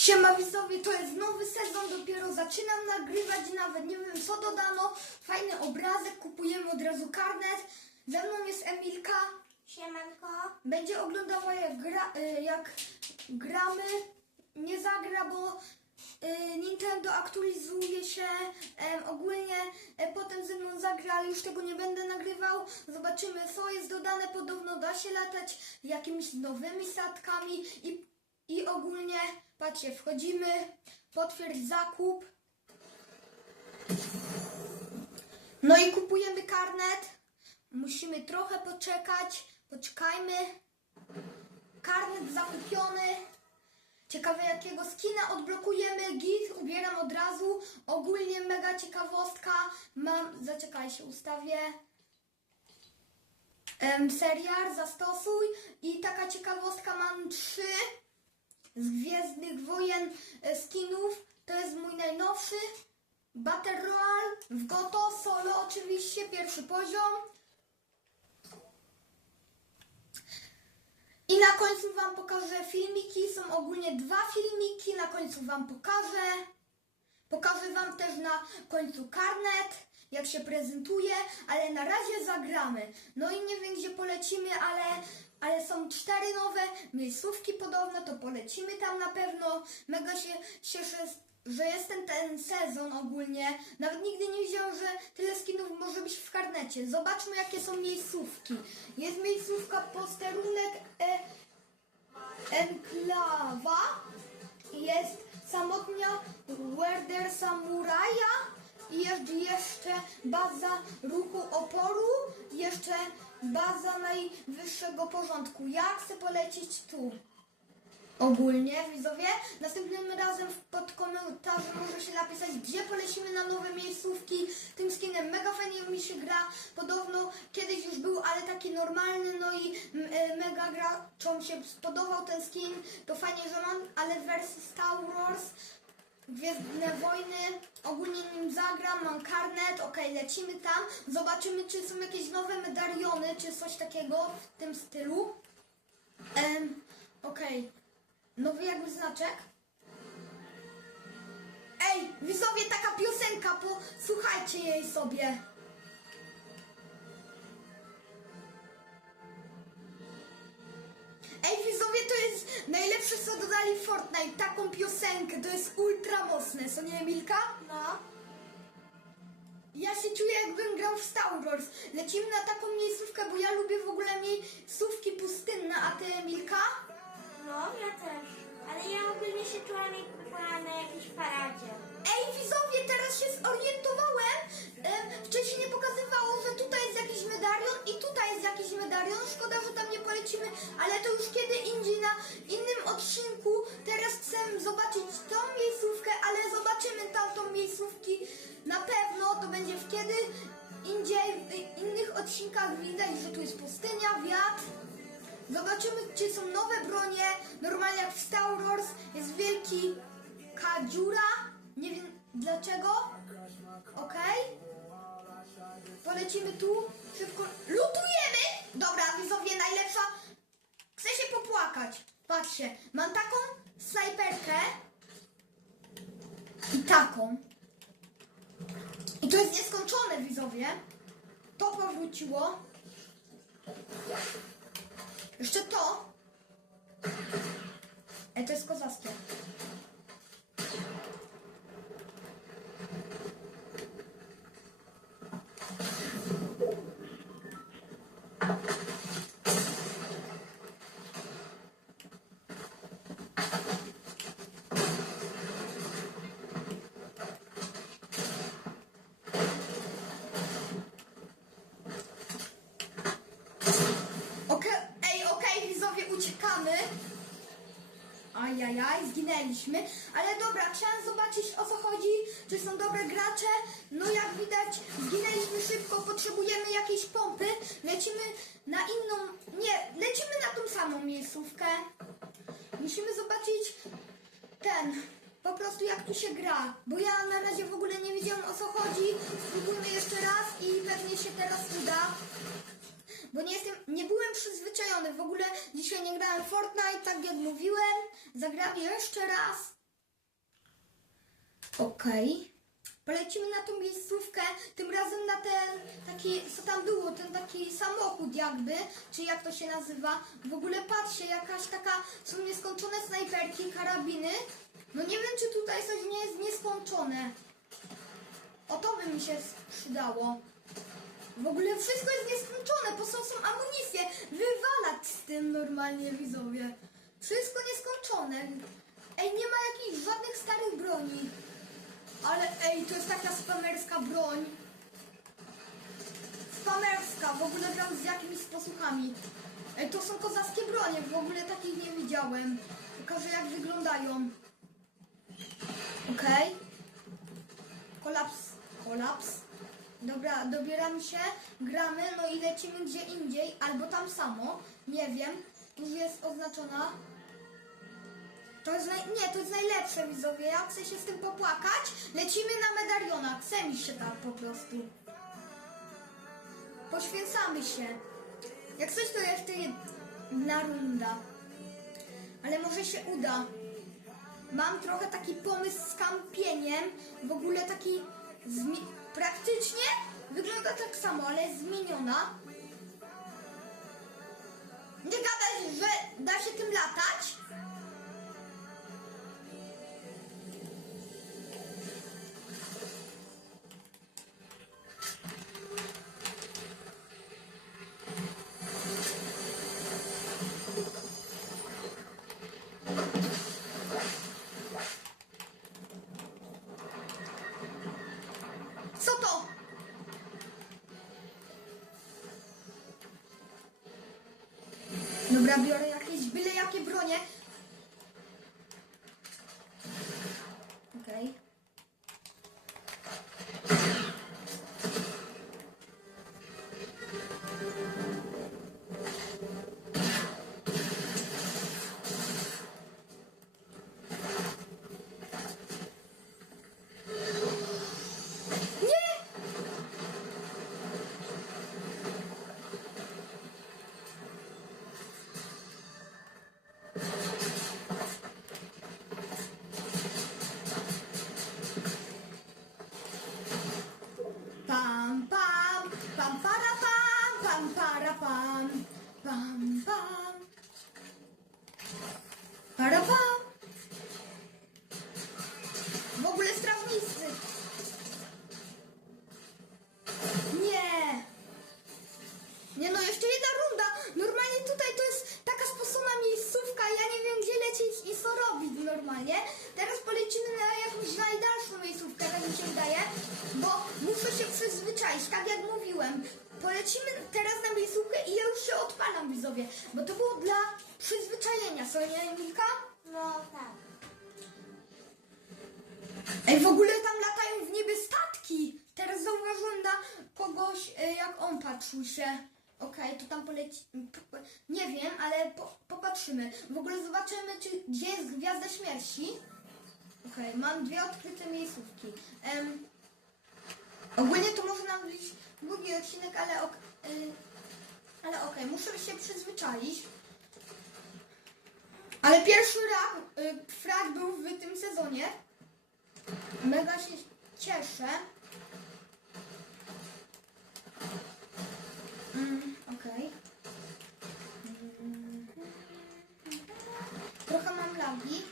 Siema widzowie, to jest nowy sezon, dopiero zaczynam nagrywać, nawet nie wiem co dodano. Fajny obrazek, kupujemy od razu karnet. Ze mną jest Emilka, Siemanko. będzie oglądała jak, gra, y, jak gramy. Nie zagra, bo y, Nintendo aktualizuje się. Ogólnie e, potem ze mną zagra, ale już tego nie będę nagrywał. Zobaczymy co jest dodane. Podobno da się latać jakimiś nowymi statkami i, i ogólnie, patrzcie, wchodzimy, potwierdź zakup. No i kupujemy karnet. Musimy trochę poczekać. Poczekajmy. Karnet zakupiony. Ciekawe jakiego skina odblokujemy. Git ubieram od razu. Ogólnie mega ciekawostka. Mam, zaczekaj się ustawię. Em, serial zastosuj i taka ciekawostka mam trzy z Gwiezdnych Wojen e, skinów. To jest mój najnowszy. Battle Royale w Goto, solo oczywiście, pierwszy poziom. I na końcu Wam pokażę filmiki. Są ogólnie dwa filmiki. Na końcu Wam pokażę. Pokażę Wam też na końcu karnet, jak się prezentuje, ale na razie zagramy. No i nie wiem, gdzie polecimy, ale, ale są cztery nowe miejscówki podobno, to polecimy tam na pewno. Mega się cieszę, że jest ten, ten sezon ogólnie. Nawet nigdy nie wiedziałam, że tyle skinów może być w karnecie. Zobaczmy, jakie są miejscówki. Jest miejscówka posterunek e, Enklawa. Jest samotnia Werder Samuraja jeszcze, jeszcze baza ruchu oporu, jeszcze baza najwyższego porządku. Ja chcę polecić tu. Ogólnie, widzowie, następnym razem pod komentarzem może się napisać, gdzie polecimy na nowe miejscówki. Tym skinem mega fajnie mi się gra. Podobno kiedyś już był, ale taki normalny, no i e, mega graczom się spodobał ten skin. To fajnie, że mam, ale w wersji Star Wars Gwiezdne Wojny, ogólnie zagram, mam karnet, okej, lecimy tam. Zobaczymy, czy są jakieś nowe medaliony, czy coś takiego w tym stylu. Em, okej. Nowy jakby znaczek. Ej, widzowie, taka piosenka, posłuchajcie jej sobie. Ej, widzowie, to jest najlepsze, co dodali Fortnite. Taką piosenkę, to jest ultra mocne, co nie, Emilka? No. Ja się czuję, jakbym grał w Star Wars. Lecimy na taką miejscówkę, bo ja lubię w ogóle miejscówki pustynne, a ty, Emilka? No, ja też. Ale ja ogólnie się czułam była na jakiejś paradzie. Ej, widzowie, teraz się zorientowałem. Em, wcześniej nie pokazywało, że tutaj jest jakiś medalion i tutaj jest jakiś medalion. Szkoda, że tam nie polecimy, ale to już kiedy indziej na chcę zobaczyć tą miejscówkę, ale zobaczymy tamtą miejscówki. Na pewno to będzie w kiedy indziej, w innych odcinkach widać, że tu jest pustynia, wiatr. Zobaczymy, czy są nowe bronie. Normalnie jak w Star Wars jest wielki kadziura. Nie wiem dlaczego. Okej. Polecimy tu. Szybko. Lutujemy! Dobra, widzowie, najlepsza. Chcę się popłakać. Patrzcie, mam taką snajperkę i taką. I to jest nieskończone, widzowie. To powróciło. Jeszcze to. Ej, to jest kozackie. Okej, ej, okej, widzowie, uciekamy. Zginęliśmy. Ale dobra, trzeba zobaczyć o co chodzi, czy są dobre gracze. No jak widać, zginęliśmy szybko, potrzebujemy jakiejś pompy. Lecimy na inną, nie, lecimy na tą samą miejscówkę. Musimy zobaczyć ten, po prostu jak tu się gra. Bo ja na razie w ogóle nie wiedziałam o co chodzi. Spróbujmy jeszcze raz i pewnie się teraz uda. Bo nie jestem, nie byłem przyzwyczajony. W ogóle dzisiaj nie grałem Fortnite, tak jak mówiłem. Zagram jeszcze raz. Okej. Polecimy na tą miejscówkę, tym razem na ten taki, co tam było, ten taki samochód jakby, czy jak to się nazywa. W ogóle patrzcie, jakaś taka, są nieskończone snajperki, karabiny. No nie wiem, czy tutaj coś nie jest nieskończone. O to by mi się przydało. W ogóle wszystko jest nieskończone, po są, amunicje. Wywalać z tym normalnie widzowie. Wszystko nieskończone. Ej, nie ma jakichś żadnych starych broni. Ale ej, to jest taka spamerska broń. Spamerska, w ogóle gram z jakimiś posłuchami. Ej, to są kozackie bronie, w ogóle takich nie widziałem. Pokażę jak wyglądają. Okej. Kolaps. Kolaps. Dobra, dobieramy się, gramy, no i lecimy gdzie indziej, albo tam samo, nie wiem, jest oznaczona. To jest naj... Nie, to jest najlepsze widzowie, ja chcę się z tym popłakać, lecimy na medaliona, chce mi się tak po prostu. Poświęcamy się. Jak coś to jeszcze jedna runda. Ale może się uda. Mam trochę taki pomysł z kampieniem, w ogóle taki praktycznie wygląda tak samo, ale jest zmieniona. Nie gadać, że da się tym latać. Normalnie. Teraz polecimy na jakąś najdalszą miejscówkę, tak mi się wydaje. Bo muszę się przyzwyczaić, tak jak mówiłem. Polecimy teraz na miejscówkę i ja już się odpalam widzowie. Bo to było dla przyzwyczajenia, co nie Emilka? No tak. Ej, w ogóle tam latają w niebie statki. Teraz zauważyłem na kogoś, e, jak on patrzył się. Okej, to tam poleci... Nie wiem, ale po, popatrzymy. W ogóle zobaczymy, czy, gdzie jest Gwiazda Śmierci. Okej, mam dwie odkryte miejscówki. Ogólnie to może nam być długi odcinek, ale ok, y, ale okej, muszę się przyzwyczaić. Ale pierwszy rak, y, frag był w tym sezonie. Mega się cieszę. Lagi.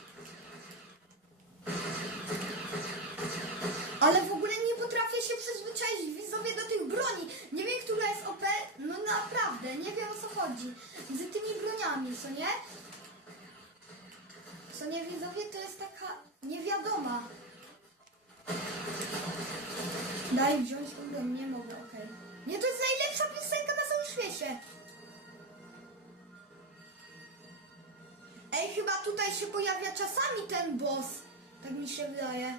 Ale w ogóle nie potrafię się przyzwyczaić widzowie do tych broni. Nie wiem, która jest OP. No naprawdę, nie wiem o co chodzi. Z tymi broniami, co nie? Co nie widzowie, to jest taka niewiadoma. Daj wziąć ulgę, nie mogę, okej. Nie, to jest najlepsza piosenka na całym świecie. Ej, chyba tutaj się pojawia czasami ten boss. Tak mi się wydaje.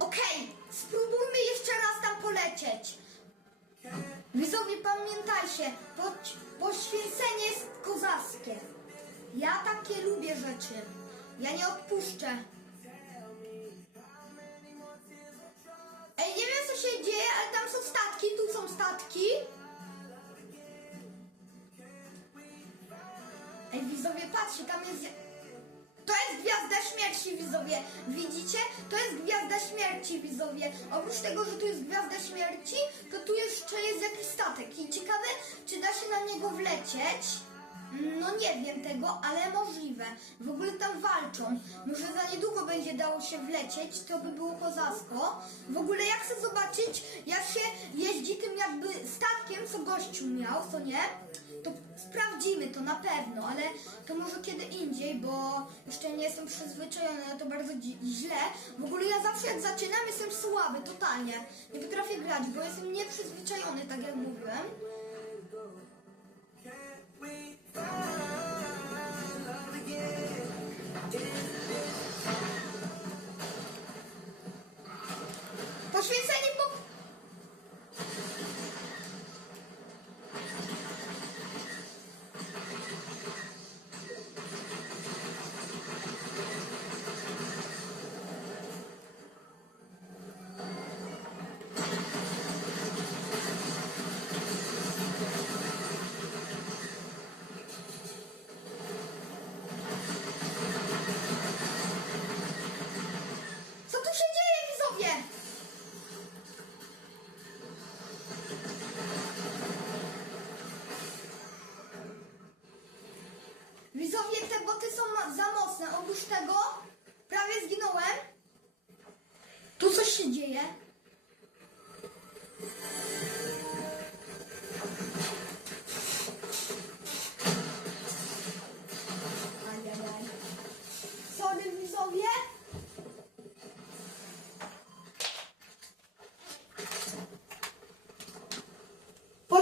Okej, spróbujmy jeszcze raz tam polecieć. Widzowie, pamiętajcie, poświęcenie jest kozackie. Ja takie lubię rzeczy. Ja nie odpuszczę. Ej, nie wiem co się dzieje, ale tam są statki, tu są statki. Ej, widzowie, patrzcie, tam jest... To jest Gwiazda Śmierci, widzowie. Widzicie? To jest Gwiazda Śmierci, widzowie. Oprócz tego, że tu jest Gwiazda Śmierci, to tu jeszcze jest jakiś statek. I ciekawe, czy da się na niego wlecieć. No nie wiem tego, ale możliwe. W Może za niedługo będzie dało się wlecieć, to by było kozasko. W ogóle ja chcę zobaczyć, jak się jeździ tym jakby statkiem, co gościu miał, co nie? To sprawdzimy to na pewno, ale to może kiedy indziej, bo jeszcze nie jestem przyzwyczajony na to bardzo źle. W ogóle ja zawsze jak zaczynam jestem słaby, totalnie. Nie potrafię grać, bo jestem nieprzyzwyczajony, tak jak mówiłem. Poświęcenie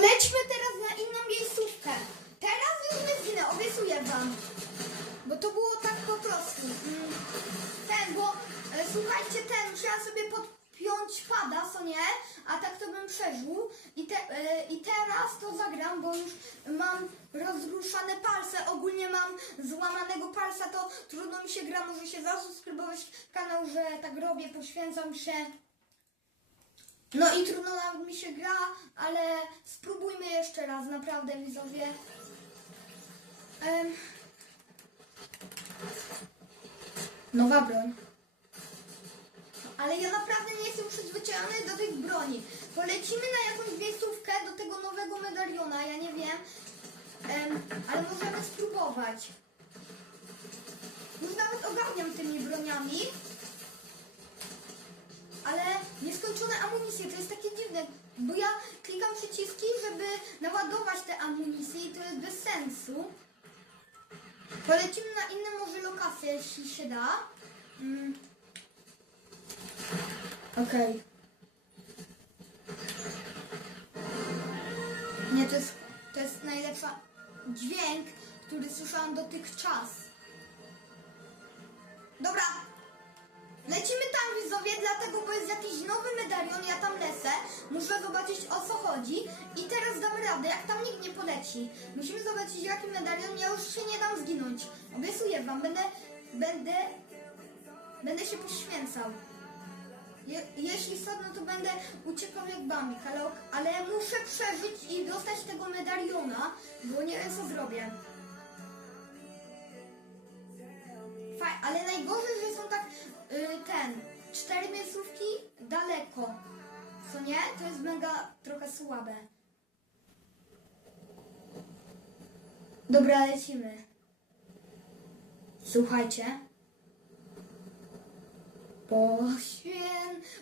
Polećmy teraz na inną miejscówkę. Teraz już zginę, obiecuję wam. Bo to było tak po prostu. Mm, Ten, bo e, słuchajcie, ten, musiałam sobie podpiąć pada, co nie? A tak to bym przeżył. I, te, e, I teraz to zagram, bo już mam rozruszane palce. Ogólnie mam złamanego palca, to trudno mi się gra. Może się zasubskrybować kanał, że tak robię, poświęcam się. No i trudno nawet mi się gra, ale spróbujmy jeszcze raz, naprawdę widzowie. Em. Nowa broń. Ale ja naprawdę nie jestem przyzwyczajony do tych broni. Polecimy na jakąś miejscówkę do tego nowego medaliona, ja nie wiem. Em, ale możemy spróbować. Już nawet ogarniam tymi broniami. Ale nieskończone amunicje, to jest takie dziwne, bo ja klikam przyciski, żeby naładować te amunicje i to jest bez sensu. Polecimy na inne może lokacje, jeśli się da. Mm. Okej. Nie, to jest, to jest najlepszy dźwięk, który słyszałam dotychczas. Dobra, Lecimy tam widzowie, dlatego bo jest jakiś nowy medalion, ja tam lecę. Muszę zobaczyć o co chodzi i teraz dam radę, jak tam nikt nie poleci. Musimy zobaczyć jaki medalion, ja już się nie dam zginąć. Obiecuję wam, będę, będę, będę się poświęcał. Je, jeśli co, no to będę uciekał jak bambik, ale, ale muszę przeżyć i dostać tego medaliona, bo nie wiem co zrobię. Faj, ale najgorzej, że są tak ten, cztery miejscówki daleko. Co nie? To jest mega trochę słabe. Dobra, lecimy. Słuchajcie. Poświę...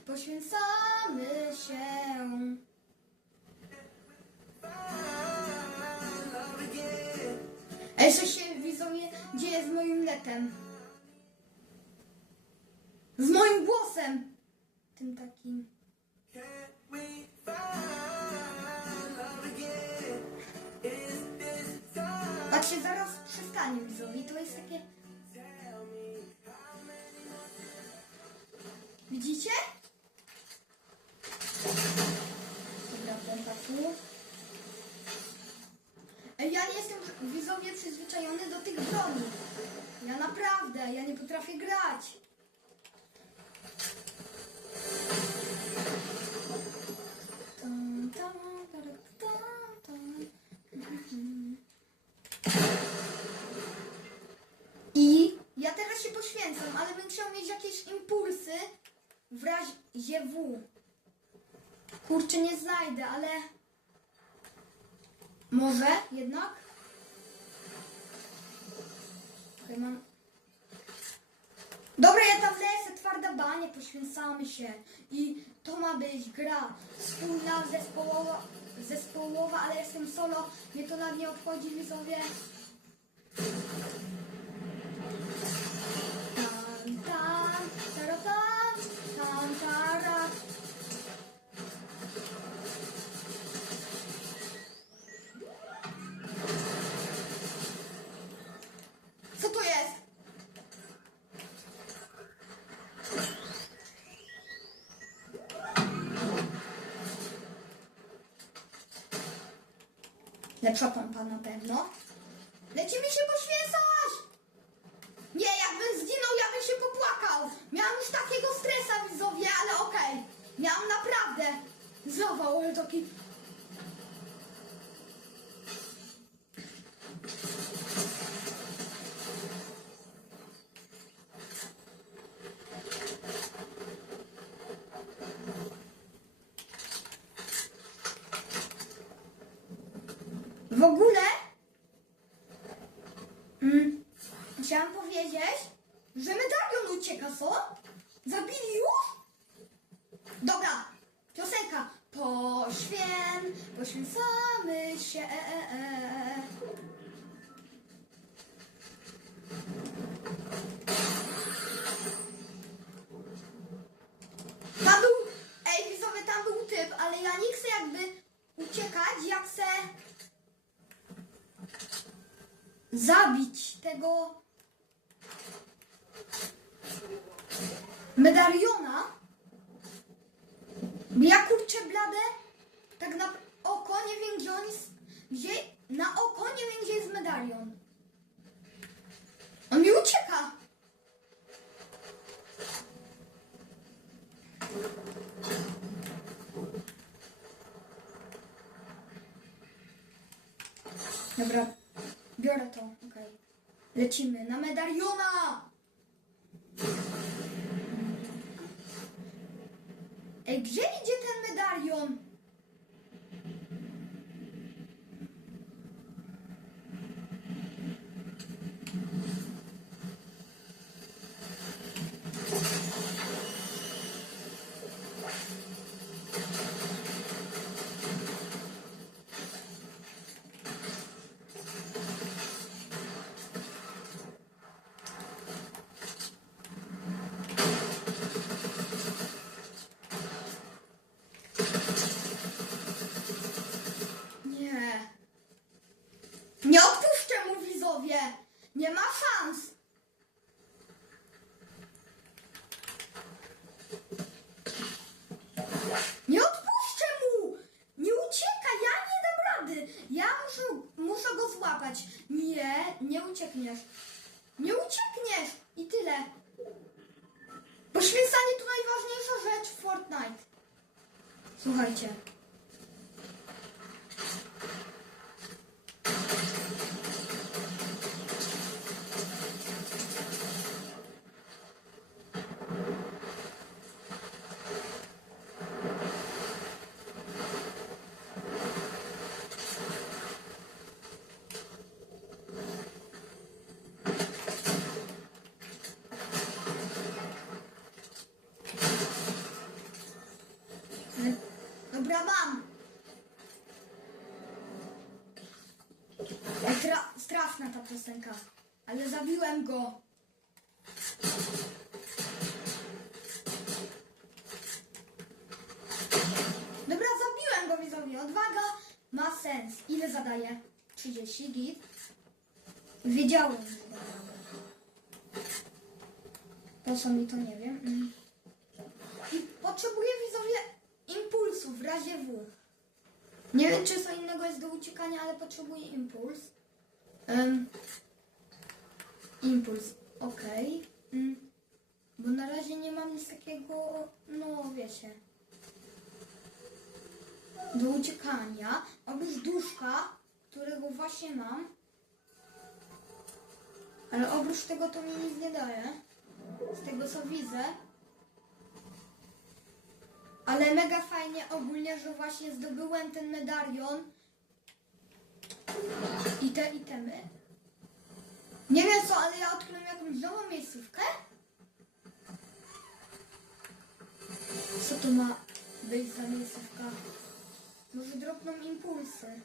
Poświęcamy się. Ej, co się widzowie dzieje z moim letem? Z moim głosem! Tym takim. Tak się zaraz przestanie widzowie. To jest takie... Widzicie? Dobra, tu. Ej, Ja nie jestem widzowie przyzwyczajony do tych broni. Ja naprawdę, ja nie potrafię grać. I Ja teraz się poświęcam, ale bym chciał mieć jakieś impulsy w razie W. Kurczę, nie znajdę, ale... Może jednak? Okej, mam Dobra, ja tam lecę, twarda banie, poświęcamy się. I to ma być gra wspólna, zespołowa, zespołowa ale jestem solo, mnie to na nie obchodzi, widzowie. Tan, tan, tara, tan, tan, tara. Lepsza pompa na pewno. Lecimy się poświęcać! Nie, jakbym zginął, ja bym się popłakał. Miałam już takiego stresa, widzowie, ale okej. Miałam naprawdę zawał, ale taki... W ogóle mm, chciałam powiedzieć, że medalion ucieka, co? Zabili już? Dobra, piosenka. Poświęc, poświęcamy się. Tam był, ej widzowie, tam był typ, ale ja nie chcę jakby uciekać, ja chcę zabić tego medaliona. Ja kurczę blade, tak na oko nie wiem gdzie on jest, gdzie, na oko nie wiem gdzie jest medalion. On mi ucieka. Dobra, biorę to, okej. Lecimy na medaliona! Ej, gdzie idzie ten medalion? Nie. Nie odpuszczę mu widzowie. Nie ma szans. Nie odpuszczę mu. Nie ucieka. Ja nie dam rady. Ja muszę, muszę go złapać. Nie, nie uciekniesz. Nie uciekniesz. I tyle. Poświęcanie to najważniejsza rzecz w Fortnite. Słuchajcie. Ej, Tra straszna ta piosenka. Ale zabiłem go. Dobra, zabiłem go widzowie. Odwaga ma sens. Ile zadaje? 30 git. Wiedziałem, że radę. Po co mi to nie wiem. Mm. I potrzebuję widzowie impulsu w razie W. Nie wiem, czy co innego jest do uciekania, ale potrzebuję impuls. Em, impuls, okej. Mm, Bo na razie nie mam nic takiego, no wiecie, do uciekania. Oprócz duszka, którego właśnie mam. Ale oprócz tego to mi nic nie daje. Z tego co widzę. Ale mega fajnie ogólnie, że właśnie zdobyłem ten medalion. I te itemy. Nie wiem co, ale ja odkryłem jakąś nową miejscówkę. Co to ma być za miejscówka? Może dropną impulsy.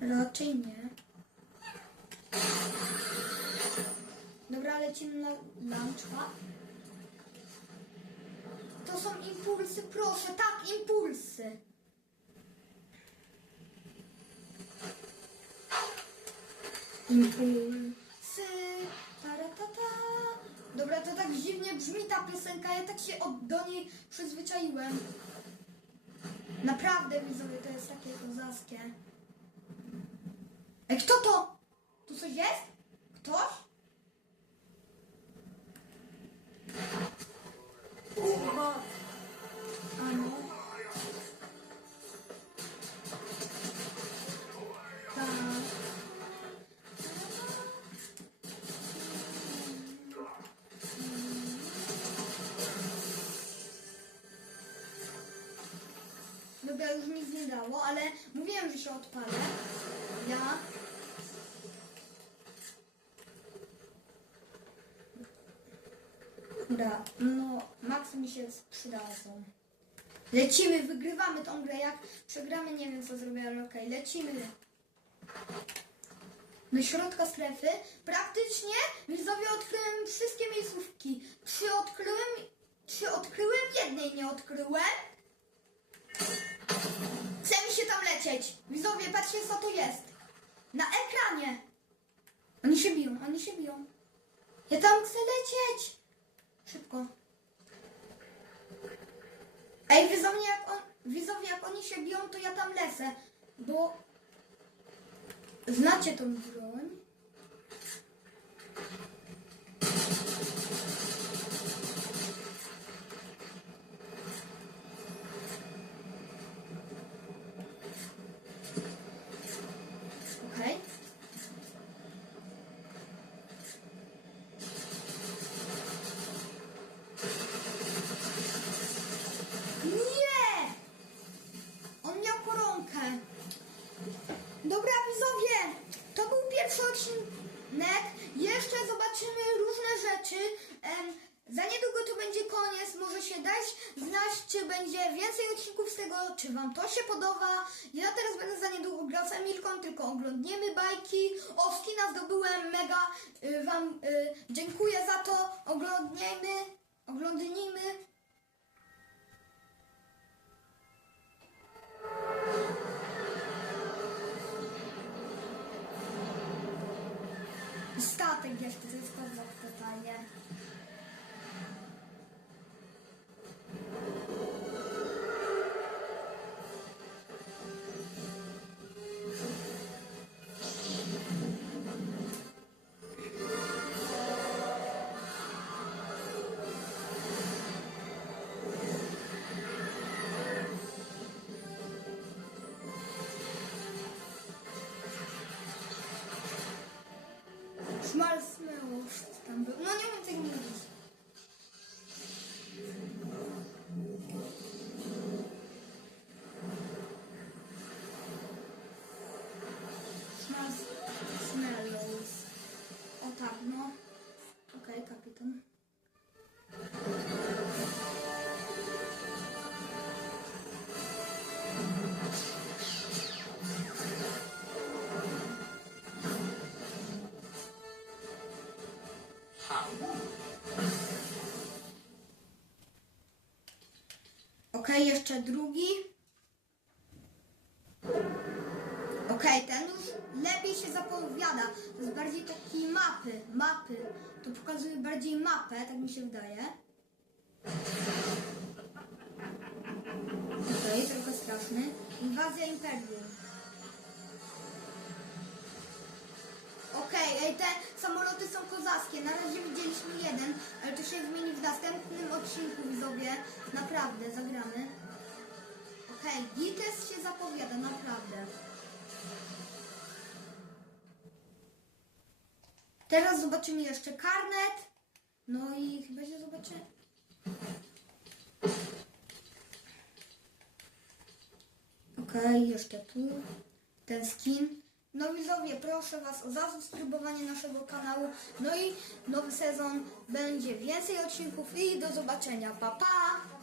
Raczej nie. Dobra, lecimy na lunchpad. To są impulsy, proszę, tak, impulsy. Impulsy, taratata. Dobra, to tak dziwnie brzmi ta piosenka, ja tak się od, do niej przyzwyczaiłem. Naprawdę, widzowie, to jest takie kozackie. Ej, kto to? Tu coś jest? Ktoś? Dobra, już nic nie dało, ale mówiłem, że się odpalę. Ja. Dobra, no maksy mi się przydadzą. Lecimy, wygrywamy tą grę. Jak przegramy, nie wiem co zrobię, ale okej, lecimy. Do środka strefy. Praktycznie widzowie odkryłem wszystkie miejscówki. Trzy odkryłem, trzy odkryłem, jednej nie odkryłem. Chce mi się tam lecieć. Widzowie, patrzcie co to jest. Na ekranie. Oni się biją, oni się biją. Ja tam chcę lecieć. Szybko. Ej, widzowie jak, on, widzowie, jak oni się biją, to ja tam lecę, bo znacie tą broń. Okej. Nie! On miał koronkę. Dobra, widzowie, to był pierwszy odcinek. Jeszcze zobaczymy różne rzeczy. Em, za niedługo to będzie koniec. Może się dać znać, czy będzie więcej odcinków z tego, czy Wam to się podoba. Ja teraz będę za niedługo grał z Emilką, tylko oglądniemy bajki. O, skina zdobyłem, mega y, Wam y, dziękuję za to. Oglądniemy, oglądnijmy. Statek jeszcze, jest Jeszcze drugi. Okej, ten już lepiej się zapowiada. To jest bardziej taki mapy, mapy. To pokazuje bardziej mapę, tak mi się wydaje. Okej, trochę straszny. Inwazja Imperium. Samoloty są kozackie. Na razie widzieliśmy jeden, ale to się zmieni w następnym odcinku, widzowie. Naprawdę, zagramy. Okej, Gites się zapowiada, naprawdę. Teraz zobaczymy jeszcze karnet. No i chyba się zobaczymy. Okej, jeszcze tu. Ten skin. No widzowie, proszę Was o zasubskrybowanie naszego kanału. No i nowy sezon będzie więcej odcinków i do zobaczenia. Pa, pa!